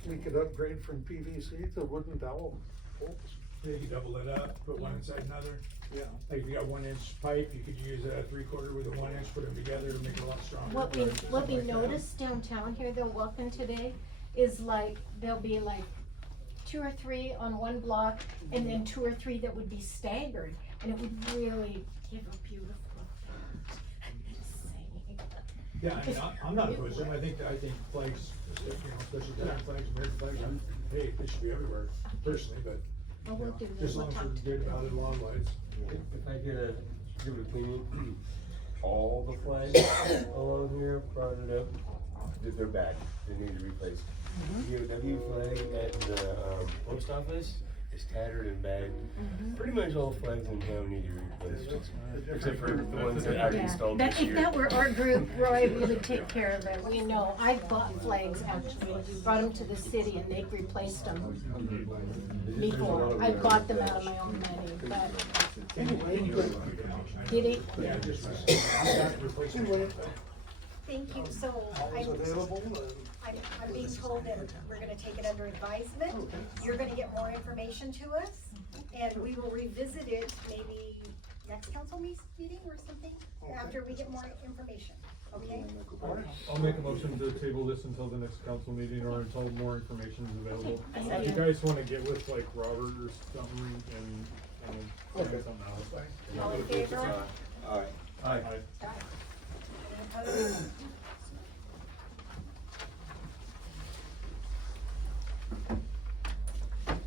we could upgrade from PVC to wooden dowel poles. Maybe double it up, put one inside another. Yeah. Like if you got 1-inch pipe, you could use a 3/4 with a 1-inch, put them together and make it a lot stronger. What Something we like that. noticed downtown here, they'll walk in today, is like, there'll be like 2 or 3 on one block, and then 2 or 3 that would be staggered, and it would really give a beautiful effect. Just saying. Yeah, I mean, I'm not opposed to them, I think flags, you know, especially giant flags, American flags, hey, they should be everywhere, personally, but. Well, we'll do Just this, as we'll long as talk we're to good them. about it along ways. If I could give a opinion, all the flags along here, brought it up, they're bad, they need to be replaced. DOW flag at the post office is tattered and bad. Pretty much all flags in town need to be replaced, except for the ones that I've Yeah, installed but this if year. that were our group, Roy, we would take care of it, we know, I bought flags actually, brought them to the city and they replaced them before, I bought them out of my own money, but, did he? Yeah, just. Thank you, so Always available and. I'm being told that we're gonna take it under advisement. You're gonna get more information to us, and we will revisit it maybe next council meeting or something, after we get more information, okay? I'll make a motion to table this until the next council meeting or until more information is available. Okay. If you guys wanna get with like Robert or something and figure something out. All in favor? Alright. Aye. Any opposed?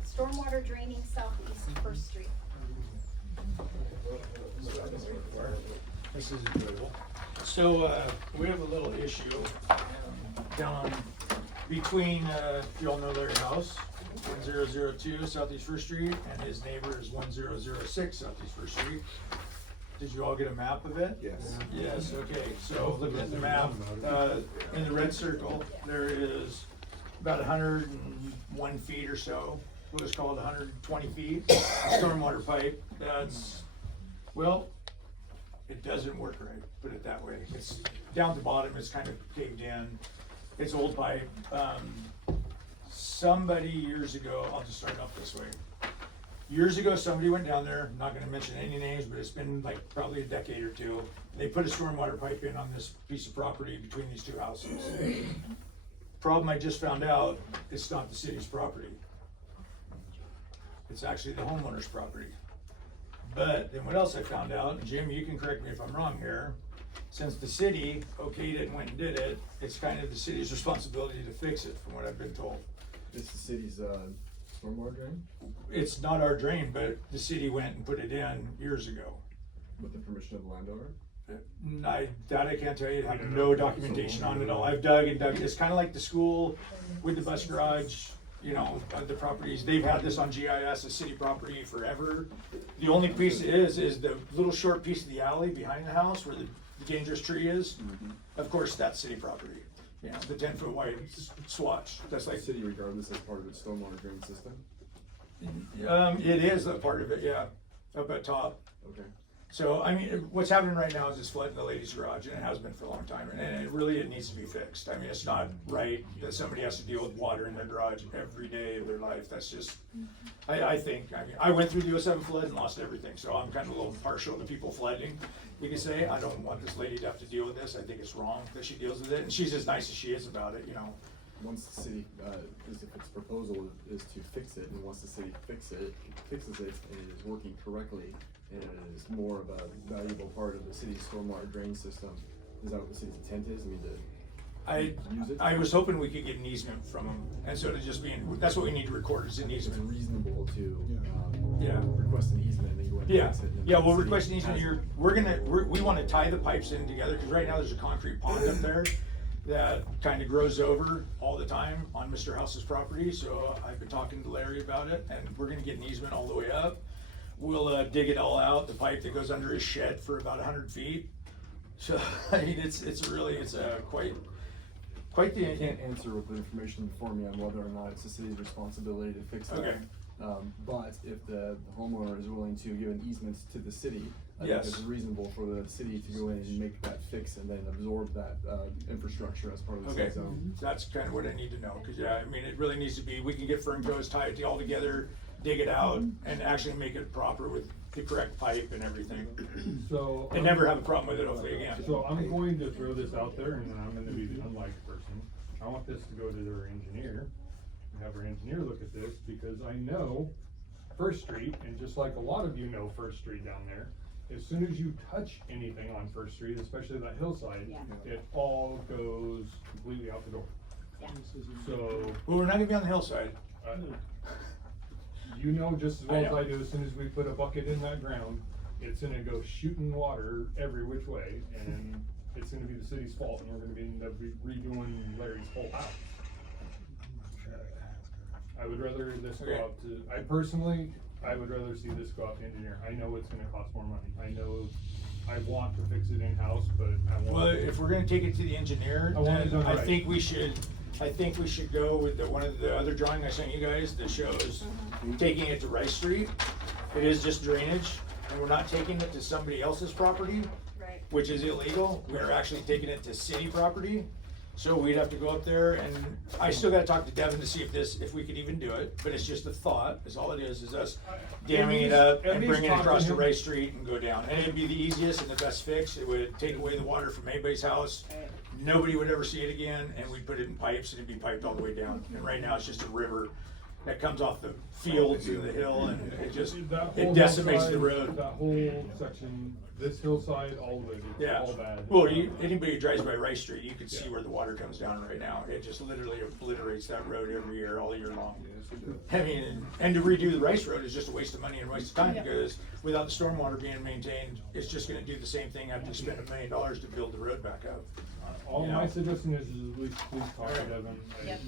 Stormwater draining southeast First Street. This is enjoyable. So, we have a little issue down between, you all know Larry House, 1002 Southeast First Street, and his neighbor is 1006 Southeast First Street. Did you all get a map of it? Yes. Yes, okay, so looking at the map, in the red circle, there is about 101 feet or so, what is called 120 feet, stormwater pipe, that's, well, it doesn't work right, put it that way. It's down at the bottom, it's kind of caved in, it's old pipe. Somebody years ago, I'll just start off this way. Years ago, somebody went down there, not gonna mention any names, but it's been like probably a decade or two. They put a stormwater pipe in on this piece of property between these two houses. Problem I just found out, it's not the city's property. It's actually the homeowner's property. But then what else I found out, and Jim, you can correct me if I'm wrong here, since the city okayed it and went and did it, it's kind of the city's responsibility to fix it, from what I've been told. It's the city's, stormwater drain It's not our drain, but the city went and put it in years ago. with the permission of the landowner. That I can't tell you, I have no documentation on it all. I've dug and dug, it's kinda like the school with the bus garage, you know, the properties, they've had this on GIS, a city property forever. The only piece is the little short piece of the alley behind the house where the dangerous tree is. Of course, that's city property, you know, the 10-foot wide swatch, that's like, City regardless as part of its stormwater drain system. it is a part of it, yeah, up at top. Okay. So, I mean, what's happening right now is it's flooding the ladies' garage, and it has been for a long time, and it needs to be fixed. I mean, it's not right that somebody has to deal with water in their garage every day of their life, that's just, I think, I mean, I went through the 07 flood and lost everything, so I'm kind of a little partial to people flooding. You can say, I don't want this lady to have to deal with this, I think it's wrong that she deals with it, and she's as nice as she is about it, you know. Once the city, if its proposal is to fix it, and once the city fixes it, and it is working correctly, and it is more of a valuable part of the city's stormwater drain system, is that what the city's intent is? I mean, to use it? I was hoping we could get an easement from them, and so to just be, that's what we need to record, is an It's easement. reasonable to, Yeah. request an easement, and to go in and Yeah, fix it. and yeah, the we'll city request an has engineer, it. we wanna tie the pipes in together, cause right now there's a concrete pond up there that kinda grows over all the time on Mr. House's property, so I've been talking to Larry about it, and we're gonna get an easement all the way up. We'll, dig it all out, the pipe that goes under his shed for about 100 feet. So, I mean, it's quite the. I can't answer with the information before me on whether or not it's the city's responsibility to fix that. Okay. But if the homeowner is willing to give an easement to the city, I think Yes. it's reasonable for the city to go in and make that fix and then absorb that, infrastructure as part of the Okay, city zone. that's kind of what I need to know, cause yeah, I mean, it really needs to be, we can get Fernco's, tie it all together, dig it out, and actually make it proper with the correct pipe and everything. So. And never have a problem with it hopefully again. So I'm going to throw this out there, and I'm gonna be the unliked person. I want this to go to their engineer, and have our engineer look at this, because I know First Street, and just like a lot of you know First Street down there, as soon as you touch anything on First Street, especially that hillside, it all goes completely out the door. Yeah. So, Well, we're not gonna be on the hillside. you know just as well I as know. I do, as soon as we put a bucket in that ground, it's gonna go shooting water every which way, and it's gonna be the city's fault, and we're gonna be end up redoing Larry's whole house. I would rather this go Okay. out to, I would rather see this go out to engineer. I know it's gonna cost more money. I know I want to fix it in-house, but I want. Well, if we're gonna take it to the engineer, I want it then done I right. think we should go with one of the other drawing I sent you guys that shows taking it to Rice Street. It is just drainage, and we're not taking it to somebody else's property, Right. which is illegal. We are actually taking it to city property. So we'd have to go up there, and I still gotta talk to Devin to see if we could even do it, but it's just a thought, is all it is us damming it up At and least bringing it talk to across to him. Rice Street and go down. And it'd be the easiest and the best fix. It would take away the water from anybody's house. Nobody would ever see it again, and we'd put it in pipes, and it'd be piped all the way down. And right now, it's just a river that comes off the fields and the hill, and it just, That it whole decimates the hillside, road. That whole section, this hillside, all of it, it's Yeah, all bad. well, anybody who drives by Rice Street, you can see where the water comes down right now. It just literally obliterates that road every year, all year long. I mean, and to redo the Rice Road is just a waste of money and a waste of time, because without the stormwater being maintained, it's just gonna do the same thing after you spend $1 million to build the road back up. All You my know? suggestion is please talk to Devin. Yep.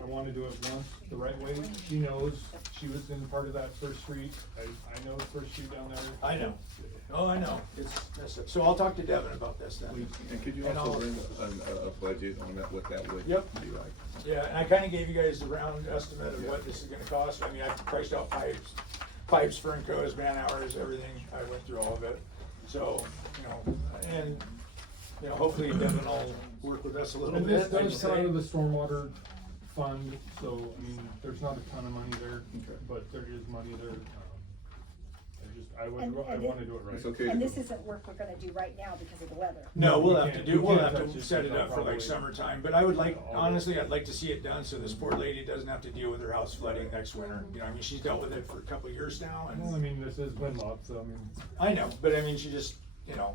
I wanna do it once, the right way. She knows, she was in part of that First Street. I know First Street down there. I know. Oh, I know. It's messed up. So I'll talk to Devin about this then. And could you And also I'll- bring a budget on that, what that would Yep. be like? Yeah, and I kinda gave you guys the round estimate of what this is gonna cost. I mean, I priced out pipes, Fernco's, man hours, everything. I went through all of it. So, and, hopefully Devin will work with us a little And bit. this like you does come say. out of the stormwater fund, so, I mean, there's not a ton of money there, but there is money there. I wanna do it right. It's okay And to- this isn't work we're gonna do right now because of the weather. No, we'll we have to can't- do, we we'll can't have touch to this set it until up for like probably- summertime, but I would like, honestly, I'd like to see it done so this poor lady doesn't have to deal with her house flooding next winter. I mean, she's dealt with it for a couple of years now, Well, I and mean, this is Winlock, so I mean. I know, but I mean, she just, Yeah.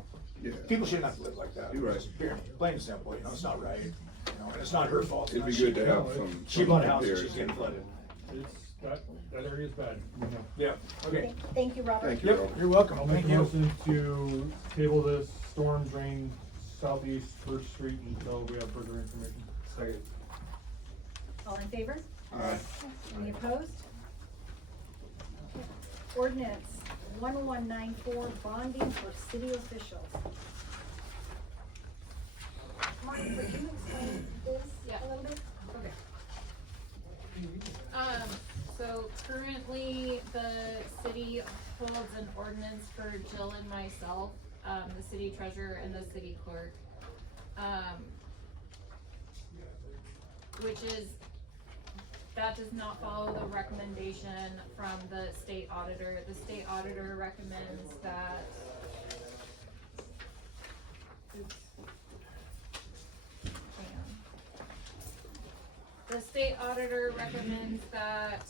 people shouldn't have to live like that. You're right. Just plain and simple, it's not right, and it's not her fault. It'd be She- good to have some. She bought a house and repairs. she's getting flooded. It's, that area's bad. Yeah, okay. Thank you, Robert. Thank you. Yep, you're welcome, I'll make thank a you. motion to table this storm drain southeast First Street until we have further information. Second. All in favor? Aye. Any opposed? Ordinance 1194, bonding for city officials. Mark, would you explain this a little bit? Okay. So currently, the city holds an ordinance for Jill and myself, the city treasurer and the city clerk. That does not follow the recommendation from the state auditor. The state auditor recommends that. Oops. Hang on. The state auditor recommends that,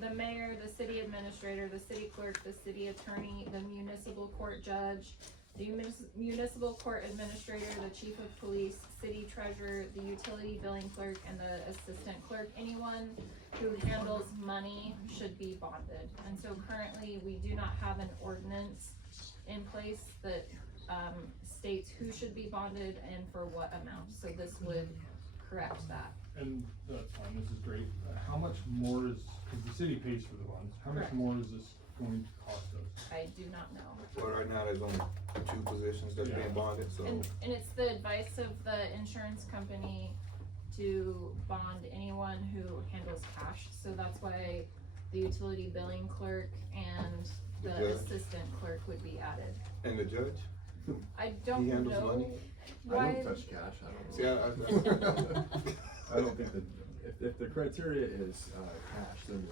the mayor, the city administrator, the city clerk, the city attorney, the municipal court judge, the municipal court administrator, the chief of police, city treasurer, the utility billing clerk, and the assistant clerk. Anyone who handles money should be bonded. And so currently, we do not have an ordinance in place that states who should be bonded and for what amount. So this would correct that. And that's fine, this is great. How much more is, cause the city pays for the bonds, how much Correct. more is this going to cost us? I do not know. Well, right now, there's only 2 positions that's being bonded, so. And it's the advice of the insurance company to bond anyone who handles cash. So that's why the utility billing clerk and The the judge? assistant clerk would be added. And the judge? I don't He handles know money? I why. don't touch cash, I don't know. See, I don't think that, if the criteria is, cash, then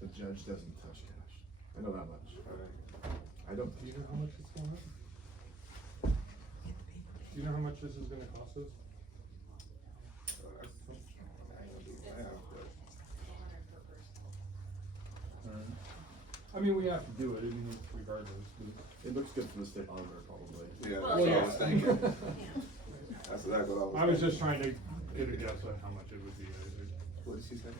the judge doesn't touch cash. I know that much. I don't. Do you know how much it's going up? Do you know how much this is gonna cost us? I mean, we have to do it, I mean, regardless. It looks good for the state auditor, probably. Yeah, Well, that's what I yeah. was thinking. That's exactly what I was just trying to get a guess on how much it would be. What did she say?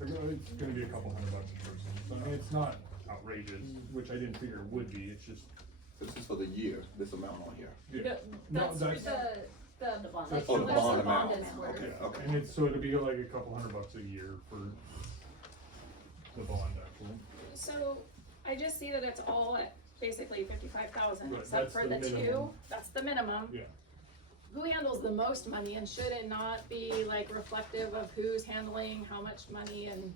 It's gonna be a couple $100 a person, so I mean, it's not outrageous, which I didn't figure it would be, it's just. This is for the year, this amount on here. Yeah. No, No, that's for that's- the bond. That's Oh, the What bond the bond amount. is for. Okay, okay. And it's, so it'll be like a couple $100 a year for the bond actually. So I just see that it's all at basically 55,000, Right, except that's for the the minimum. two, that's the minimum. Yeah. Who handles the most money, and should it not be like reflective of who's handling how much money? And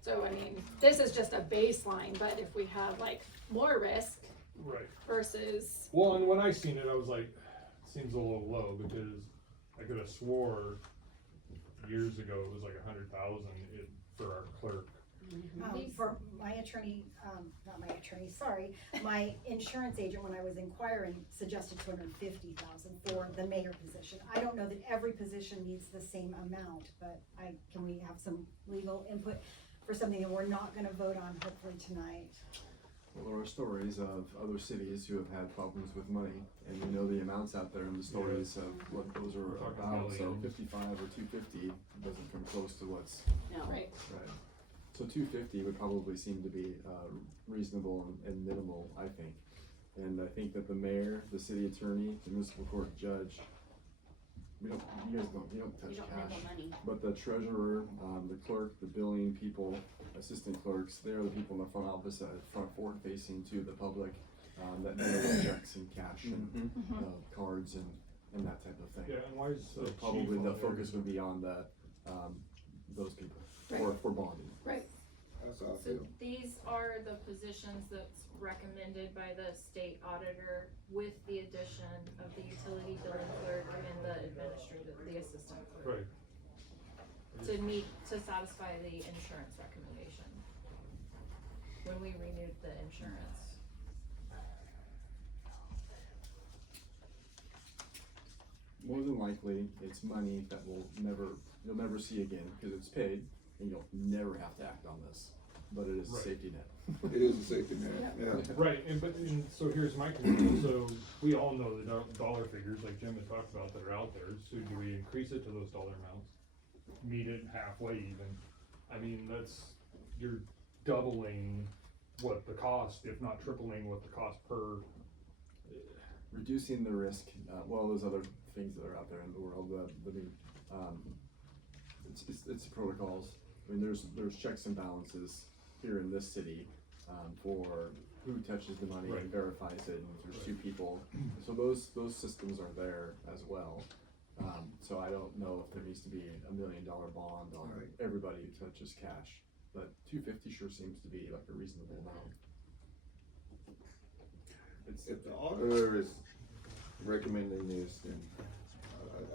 so, I mean, this is just a baseline, but if we have like more risk Right. versus, Well, and when I seen it, I was like, seems a little low, because I could have swore years ago it was like 100,000 for our clerk. For my attorney, not my attorney, sorry, my insurance agent, when I was inquiring, suggested 250,000 for the mayor position. I don't know that every position needs the same amount, but can we have some legal input for something that we're not gonna vote on hopefully tonight? Well, there are stories of other cities who have had problems with money, and you know the amounts out there and the stories of what those are We're talking about, so millions. 55 or 250 doesn't come close to what's, No. right, right. So 250 would probably seem to be, reasonable and minimal, I think. And I think that the mayor, the city attorney, the municipal court judge, you don't touch You don't cash. handle money. But the treasurer, the clerk, the billing people, assistant clerks, they're the people in the front office, front forward facing to the public, that deal with checks and cash and, cards and that type of thing. Yeah, and why is So the probably chief the on there? focus would be on the, those people, for bonding. right. That's how I So feel. these are the positions that's recommended by the state auditor with the addition of the utility billing clerk and the administrative, the assistant clerk. Right. To satisfy the insurance recommendation. When we renewed the insurance. More than likely, it's money that you'll never see again, because it's paid, and you'll never have to act on this, but it is a Right. safety net. It is a safety net, yeah. Right, and so here's my concern, so we all know the dollar figures, like Jim had talked about, that are out there, so do we increase it to those dollar amounts? Meet it halfway even, I mean, you're doubling what the cost, if not tripling what the cost per. Reducing the risk, well, there's other things that are out there in the world, it's protocols. I mean, there's checks and balances here in this city, for who touches the money Right. and verifies it, and there's two people. So those systems are there as well. So I don't know if there needs to be $1 million bond on Right. everybody who touches cash, but 250 sure seems to be like a reasonable amount. If the auditor is recommending this, then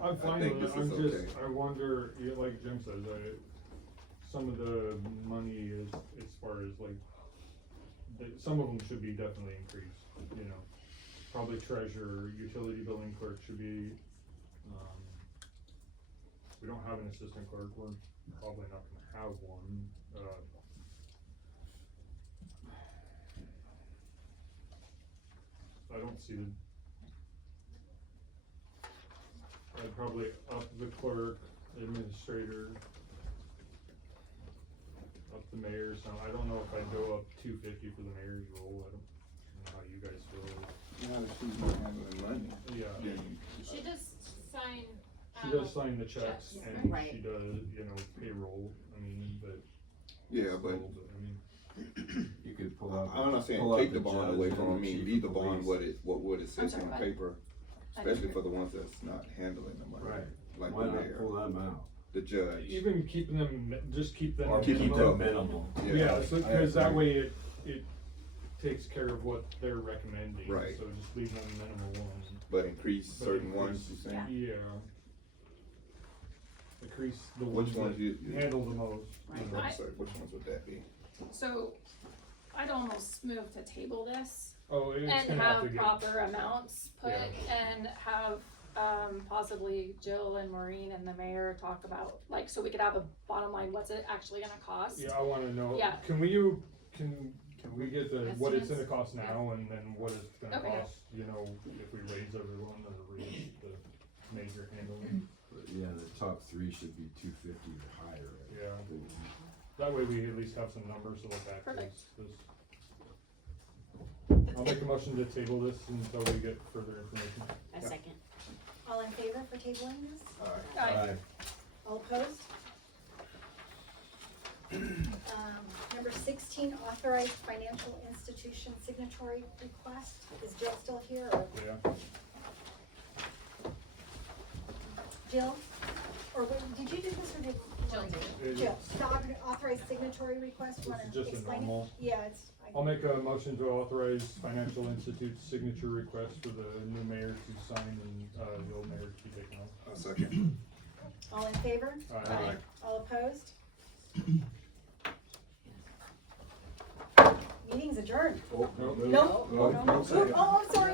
I'm I fine think with this it, is I'm okay. just, I wonder, like Jim says, some of the money is, as far as like, some of them should be definitely increased, you know. Probably treasurer, utility billing clerk should be, we don't have an assistant clerk, we're probably not gonna have one, I don't seated. I'd probably up the clerk, administrator, up the mayor, so I don't know if I'd go up 250 for the mayor's role, I don't know how you guys feel. Yeah, she's not handling money. Yeah. She does sign. She does sign the checks checks, and right. she does, you know, payroll, I mean, but. Yeah, but I mean, you could pull out. I'm not saying pull out take the bond judge away and from them, I mean, chief leave the of bond police. what it says sorry, on what? paper, I didn't especially hear. for the ones that's not handling the money. Right. Like Why the not mayor, pull them out? the judge. even keeping them, just keep them. Or keep them minimal. Yeah, so, I cause that agree. way it takes care of what they're recommending, Right. so just leave them minimal ones. But increase But certain increase- ones, you saying? Yeah. Increase the Which ones ones that you? handle the most. Right. you know. I- Sorry, which ones would that be? So I'd almost move to table this Oh, it's and gonna have to have get. proper amounts put Yeah. and have possibly Jill and Maureen and the mayor talk about, like, so we could have a bottom line, what's it actually gonna cost? Yeah, I wanna know, Yeah. can we get the, what it's gonna cost now and then what it's gonna Okay. cost, you know, if we raise everyone or raise the major handling? But yeah, the top three should be 250 or higher. Yeah. That way we at least have some numbers to look at, Perfect. 'cause I'll make a motion to table this until we get further information. A second. All in favor for tabling this? Aye. All opposed? Number 16, authorized financial institution signatory request. Is Jill still here or Yeah. Jill? Or did you do this or did? Jill did. It Jill, is- the authorized signatory request, This wanna is just a explain it? normal- Yeah, it's. I'll make a motion to authorize Financial Institute's signature request for the new mayor to sign and, the old mayor to be taken off. A second. All in favor? Aye. All opposed? Meeting's adjourned. Oh, No? no, Oh, second. I'm sorry.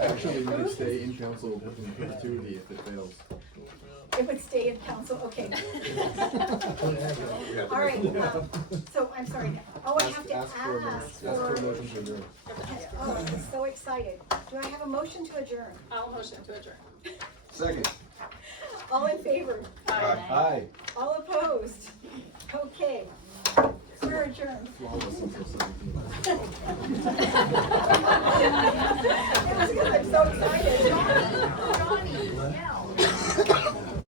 Actually, we could stay in council in perpetuity if it fails. It would stay in council, okay. All right, so I'm sorry, oh, I have to ask for, motion to adjourn. oh, I'm so excited. Do I have a motion to adjourn? I'll motion to adjourn. Second. All in favor? Aye. All opposed? Okay, we're adjourned. Flawless until 17. It was good, I'm so excited.